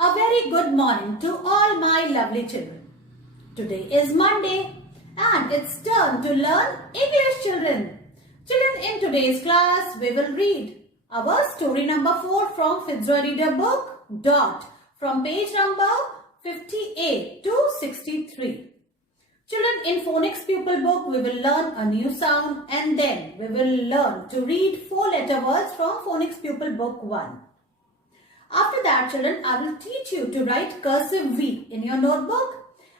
A very good morning to all my lovely children. Today is Monday and it's turn to learn English, children. Children, in today's class we will read our story number 4 from Fitzroy Reader book, Dot, from page number 58 to 63. Children, in phonics pupil book we will learn a new sound and then we will learn to read 4-letter words from phonics pupil book 1. After that, children, I will teach you to write cursive V in your notebook,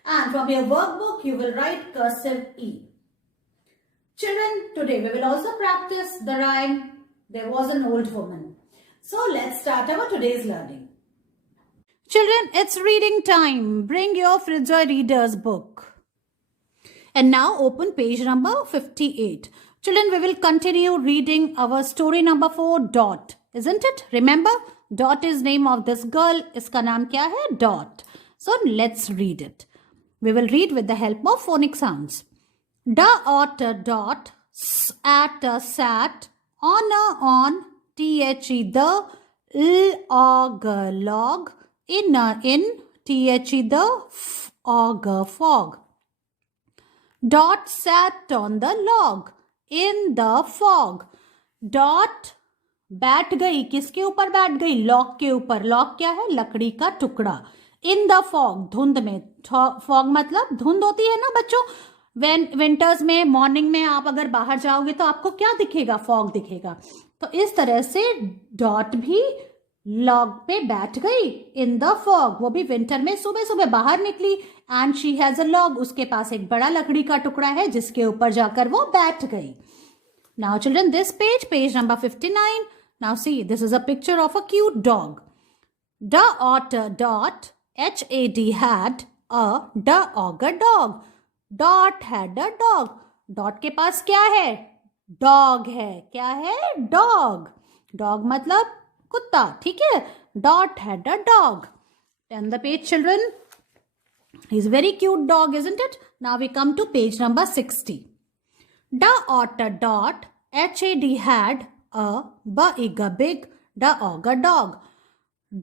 and from your workbook you will write cursive E. Children, today we will also practice the rhyme, There Was an Old Woman. So let's start our today's learning. Children, it's reading time. Bring your Fitzroy Reader's book. And now open page number 58. Children, we will continue reading our story number 4, Dot. Isn't it? Remember? Dot is name of this girl. इसका नाम क्या है? Dot. So let's read it. We will read with the help of phonic sounds. Da otter dot, s at a sat, on a on, the, l auger log, in a in, the, f auger fog. Dot sat on the log, in the fog. Dot बैठ गई. किसके ऊपर बैठ गई? Log के ऊपर. Log क्या है? लकड़ी का टुकड़ा. इन द फॉग, धुंध में. फॉग मतलब धुंध होती है ना बच्चों. विंटर्स में मॉर्निंग में आप अगर बाहर जाओगे तो आपको क्या दिखेगा? फॉग दिखेगा. तो इस तरह से डॉट भी लॉग पे बैठ गई. इन द फॉग, वो भी विंटर में सुबह सुबह बाहर निकली. And she has a log, उसके पास एक बड़ा लकड़ी का टुकड़ा है जिसके ऊपर जाकर वो बैठ गई. Now children, this page number 59. Now see, this is a picture of a cute dog. Da otter dot, H-A-D had a da auger dog. Dot had a dog. Dot के पास क्या है? Dog है. क्या है? Dog. Dog मतलब कुत्ता. ठीक है? Dot had a dog. Turn the page, children. He's a very cute dog, isn't it? Now we come to page number 60. Da otter dot, H-A-D had a big da auger dog.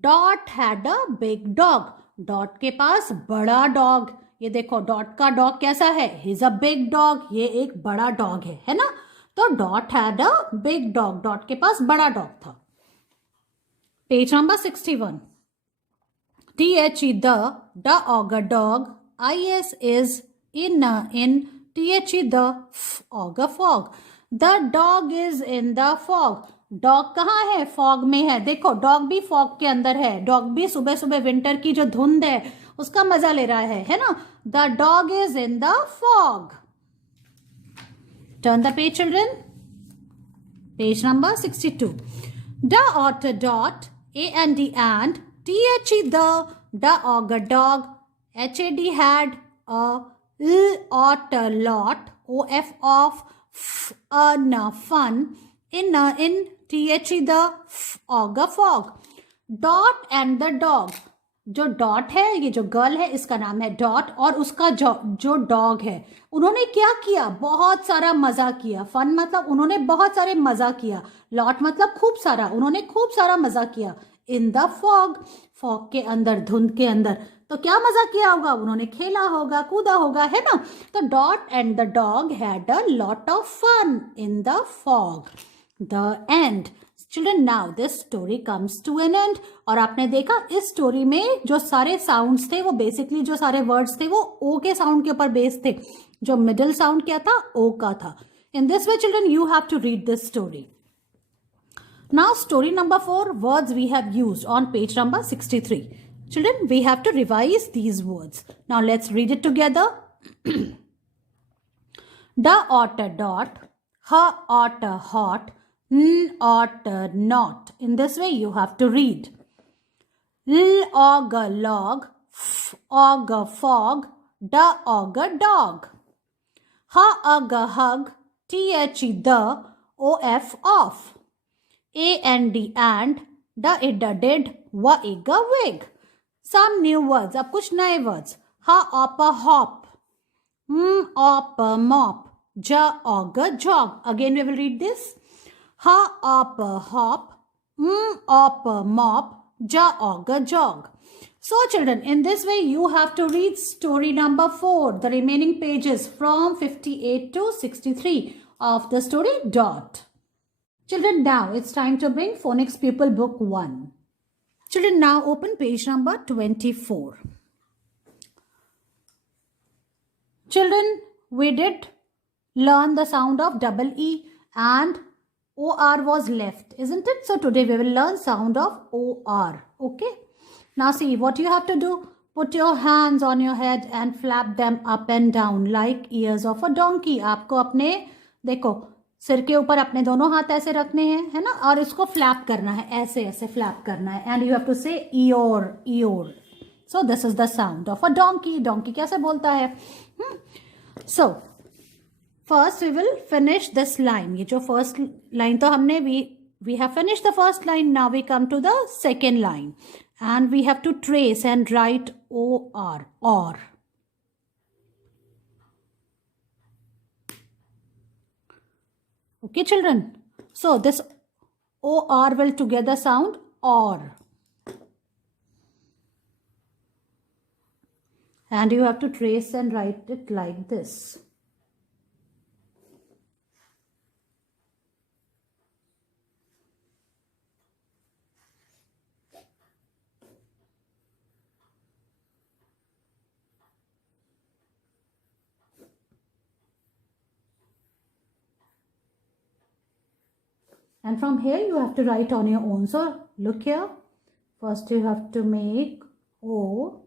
Dot had a big dog. Dot के पास बड़ा dog. ये देखो, dot का dog कैसा है? He's a big dog. ये एक बड़ा डॉग है ना? तो dot had a big dog. Dot के पास बड़ा डॉग था. Page number 61. The da auger dog. Is in the auger fog. The dog is in the fog. Dog कहाँ है? फॉग में है. देखो, डॉग भी फॉग के अंदर है. डॉग भी सुबह सुबह विंटर की जो धुंध है उसका मजा ले रहा है ना? The dog is in the fog. Turn the page, children. Page number 62. The author Dot, A-N-D and, T-H-E the auger dog, H-A-D had a l otter lot, O-F of fun, in T-H-E the auger fog. Dot and the dog. जो dot है, ये जो girl है, इसका नाम है dot. और उसका जो डॉग है, उन्होंने क्या किया? बहुत सारा मजा किया. फन मतलब उन्होंने बहुत सारे मजा किया. लॉट मतलब खूब सारा. उन्होंने खूब सारा मजा किया. इन द फॉग, फॉग के अंदर, धुंध के अंदर. तो क्या मजा किया होगा? उन्होंने खेला होगा, कूदा होगा, है ना? तो Dot and the dog had a lot of fun in the fog. The end. Children, now this story comes to an end. और आपने देखा, इस स्टोरी में जो सारे साउंड्स थे, वो बेसिकली जो सारे वर्ड्स थे वो ओ के साउंड के ऊपर बेस्ड थे. जो मिडिल साउंड क्या था? ओ का था. In this way, children, you have to read this story. Now story number 4, words we have used on page number 63. Children, we have to revise these words. Now let's read it together. The otter dot, her otter hot, n otter not. In this way you have to read. L auger log, f auger fog, da auger dog. Ha auger hug, the, of off. A-N-D and, the did, wa-igga wig. Some new words. अब कुछ नए words. Ha opper hop, opper mop, ja auger jog. Again we will read this. Ha opper hop, opper mop, Jog, jog. So children, in this way you have to read story number 4, the remaining pages from 58 to 63 of the story Dot. Children, now it's time to bring Phonics Pupil Book 1. Children, now open page number 24. Children, we did learn the sound of double E and OR was left, isn't it? So today we will learn sound of OR. Okay. Now see what you have to do. Put your hands on your head and flap them up and down like ears of a donkey. आपको अपने देखो सिर के ऊपर अपने दोनों हाथ ऐसे रखने हैं, है ना, और इसको फ्लैप करना है, ऐसे ऐसे फ्लैप करना है. And you have to say eeyore eeyore. So this is the sound of a donkey. Donkey कैसे बोलता है? So first we will finish this line. ये जो फर्स्ट लाइन तो हमने we have finished the first line. Now we come to the second line and we have to trace and write OR, or. Okay children, so this OR will together sound or, and you have to trace and write it like this. And from here you have to write on your own. So look here. First you have to make O.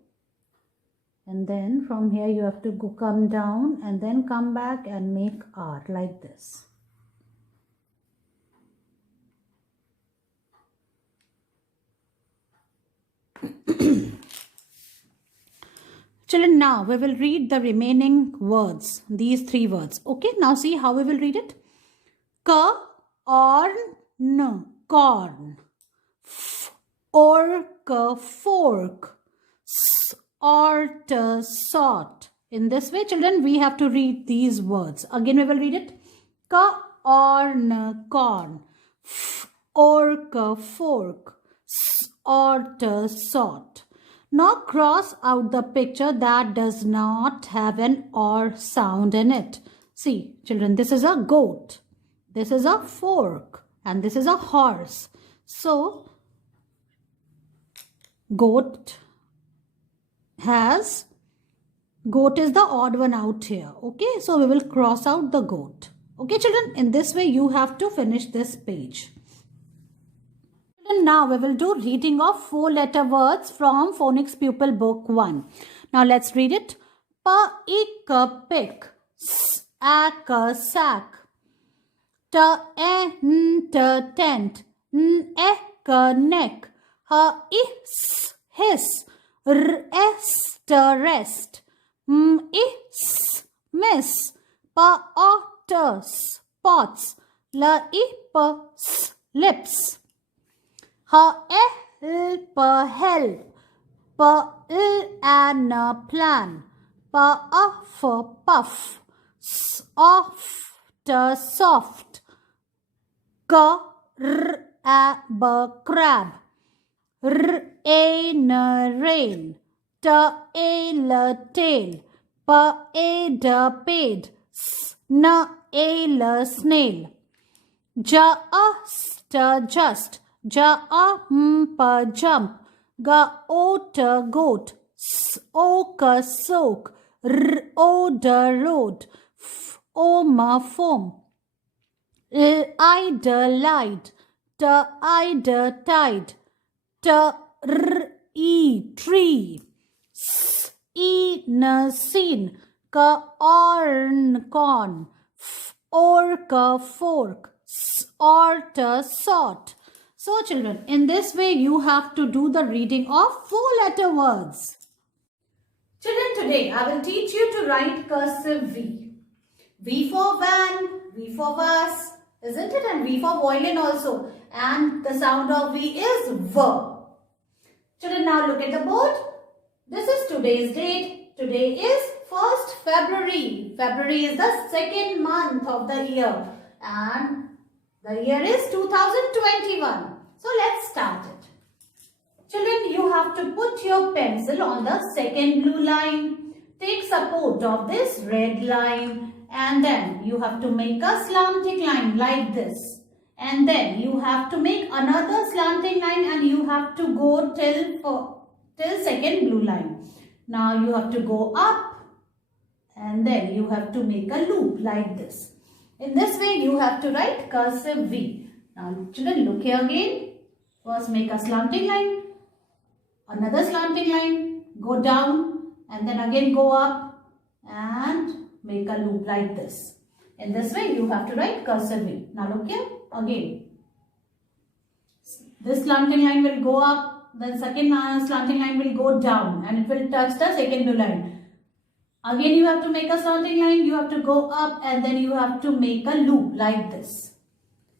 And then from here you have to come down and then come back and make R like this. Children, now we will read the remaining words. These 3 words. Okay, now see how we will read it. Ka. Orn, corn. Fork, fork. Sort, sort. In this way, children, we have to read these words. Again, we will read it. Orn, corn. Fork, fork. Sort, sort. Now cross out the picture that does not have an or sound in it. See, children, this is a goat. This is a fork and this is a horse. So, goat is the odd one out here. Okay, so we will cross out the goat. Okay, children, in this way you have to finish this page. And now we will do reading of 4-letter words from Phonics Pupil Book 1. Now let's read it. P-ik, pick. S-ak, sack. Tent, tent. Neck, neck. Hiss, hiss. Rest, rest. Miss, miss. Potters, pots. Lips, lips. Help, help. Plan, plan. Puff, puff. Soft, soft. Crab, crab. Rain, rain. Tail, tail. Paid, paid. Snail, snail. Just, just. Jump, jump. Goat, goat. Soak, soak. Road, road. Foam, foam. Light, light. Tide, tide. Tree, tree. Scene, corn, corn. Fork, fork. Sort, sort. So children, in this way you have to do the reading of 4-letter words. Children, today I will teach you to write cursive V. V for van, V for vase, isn't it? And V for violin also. And the sound of V is V. Children, now look at the board. This is today's date. Today is 1st February. February is the 2nd month of the year. And the year is 2021. So let's start it. Children, you have to put your pencil on the second blue line. Take support of this red line and then you have to make a slanting line like this. And then you have to make another slanting line and you have to go till second blue line. Now you have to go up and then you have to make a loop like this. In this way you have to write cursive V. Now children, look here again. First make a slanting line, another slanting line, go down and then again go up and make a loop like this. In this way you have to write cursive V. Now look here again. This slanting line will go up, then second slanting line will go down and it will touch the second blue line. Again you have to make a slanting line, you have to go up and then you have to make a loop like this.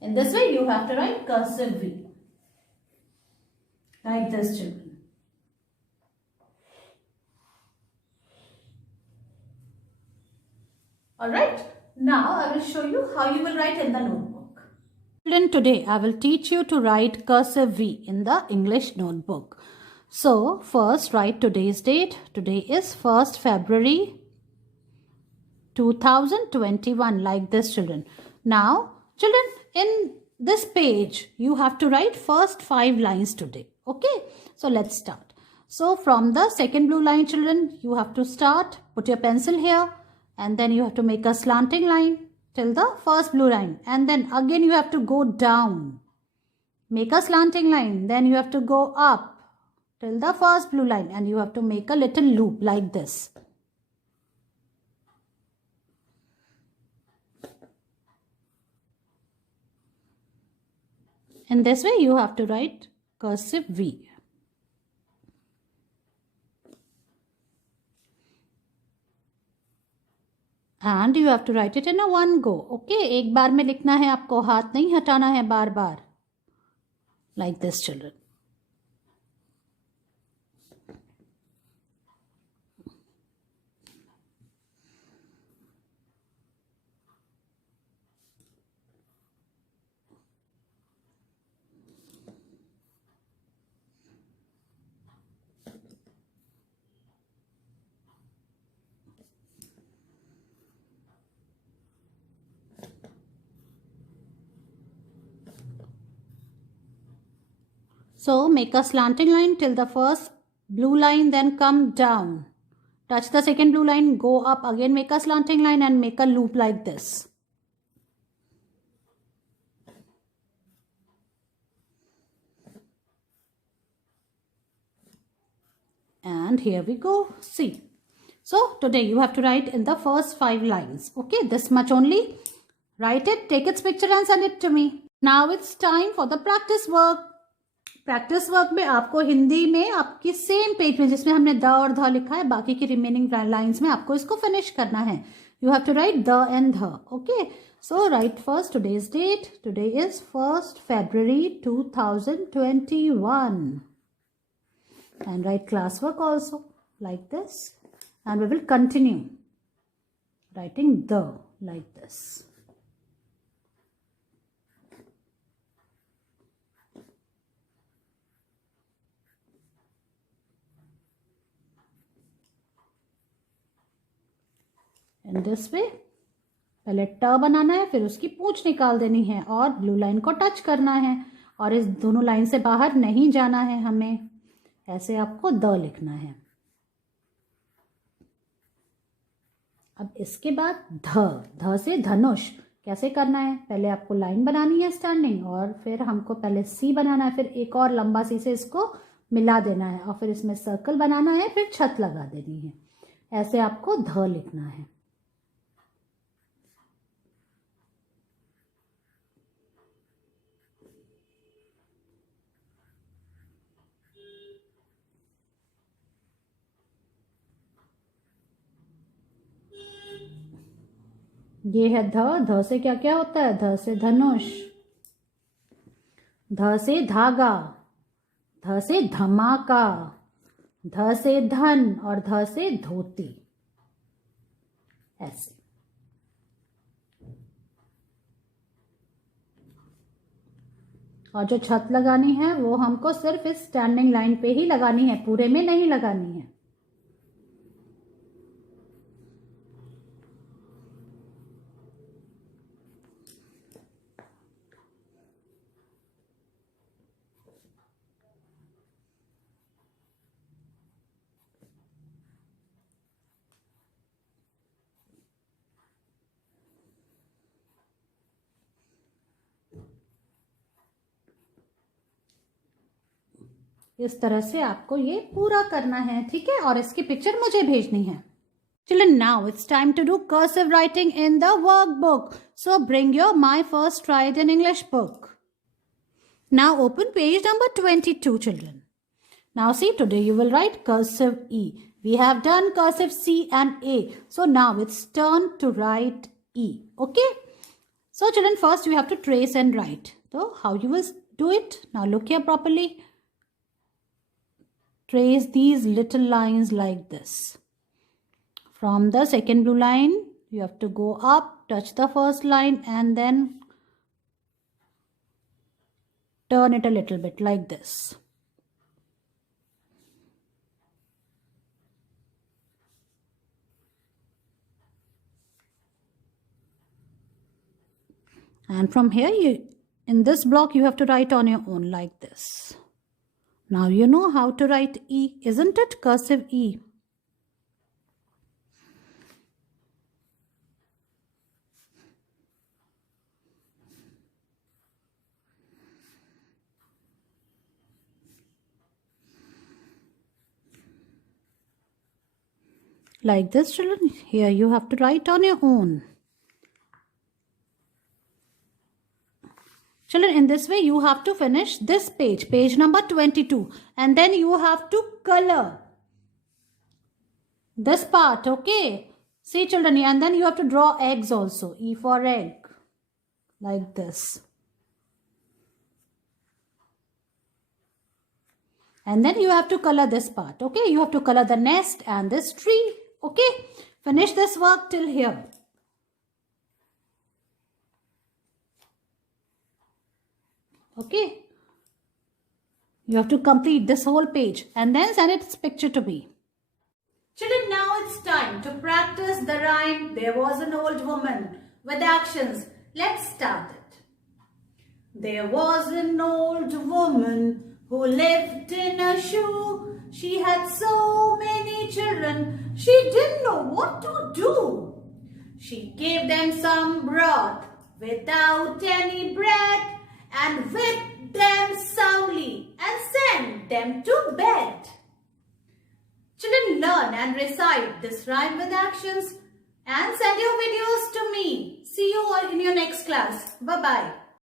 In this way you have to write cursive V. Like this, children. Alright, now I will show you how you will write in the notebook. Children, today I will teach you to write cursive V in the English notebook. So, first write today's date. Today is 1st February 2021, like this, children. Now, children, in this page, you have to write first 5 lines today. Okay, so let's start. So, from the second blue line, children, you have to start. Put your pencil here and then you have to make a slanting line till the first blue line. And then again you have to go down. Make a slanting line. Then you have to go up till the first blue line and you have to make a little loop like this. In this way you have to write cursive V. And you have to write it in a one go. Okay, एक बार में लिखना है आपको, हाथ नहीं हटाना है बार बार. Like this, children. So, make a slanting line till the first blue line, then come down. Touch the second blue line, go up, again make a slanting line and make a loop like this. And here we go. See. So, today you have to write in the first 5 lines. Okay, this much only. Write it, take its picture and send it to me. Now it's time for the practice work. Practice work में आपको हिंदी में आपकी same page में जिसमें हमने the और ध लिखा है, बाकी की रिमेनिंग लाइंस में आपको इसको फिनिश करना है. You have to write the end ध. Okay, so write first today's date. Today is 1st February 2021 and write class work also like this and we will continue writing the like this. In this वे पहले ट बनाना है, फिर उसकी पूंछ निकाल देनी है और ब्लू लाइन को टच करना है और इस दोनों लाइन से बाहर नहीं जाना है हमें. ऐसे आपको द लिखना है. अब इसके बाद ध से धनुष कैसे करना है. पहले आपको लाइन बनानी है स्टैंडिंग और फिर हमको पहले सी बनाना है, फिर एक और लंबा सी से इसको मिला देना है और फिर इसमें सर्कल बनाना है, फिर छत लगा देनी है. ऐसे आपको ध लिखना है. ये है ध से क्या क्या होता है. ध से धनुष, ध से धागा, ध से धमाका, ध से धन और ध से धोती. ऐसे. और जो छत लगानी है वो हमको सिर्फ इस स्टैंडिंग लाइन पे ही लगानी है, पूरे में नहीं लगानी है। इस तरह से आपको ये पूरा करना है, ठीक है। और इसकी पिक्चर मुझे भेजनी है। Children, now it's time to do cursive writing in the workbook. So bring your My First Try It in English book. Now open page number 22, children. Now see, today you will write cursive E. We have done cursive C and A. So now it's turn to write E. Okay? So children, first you have to trace and write. So how you will do it? Now look here properly. Trace these little lines like this. From the second blue line, you have to go up, touch the first line, and then turn it a little bit like this. And from here, in this block, you have to write on your own like this. Now you know how to write E, isn't it? Cursive E. Like this, children. Here you have to write on your own. Children, in this way you have to finish this page, page number 22, and then you have to color this part, okay? See children, and then you have to draw eggs also, E for egg, like this. And then you have to color this part, okay? You have to color the nest and this tree, okay? Finish this work till here. Okay, you have to complete this whole page and then send its picture to me. Children, now it's time to practice the rhyme, There Was an Old Woman, with actions. Let's start it. There was an old woman who lived in a shoe. She had so many children, she didn't know what to do. She gave them some broth without any bread, and whip them soundly and send them to bed. Children, learn and recite this rhyme with actions and send your videos to me. See you all in your next class. Bye-bye.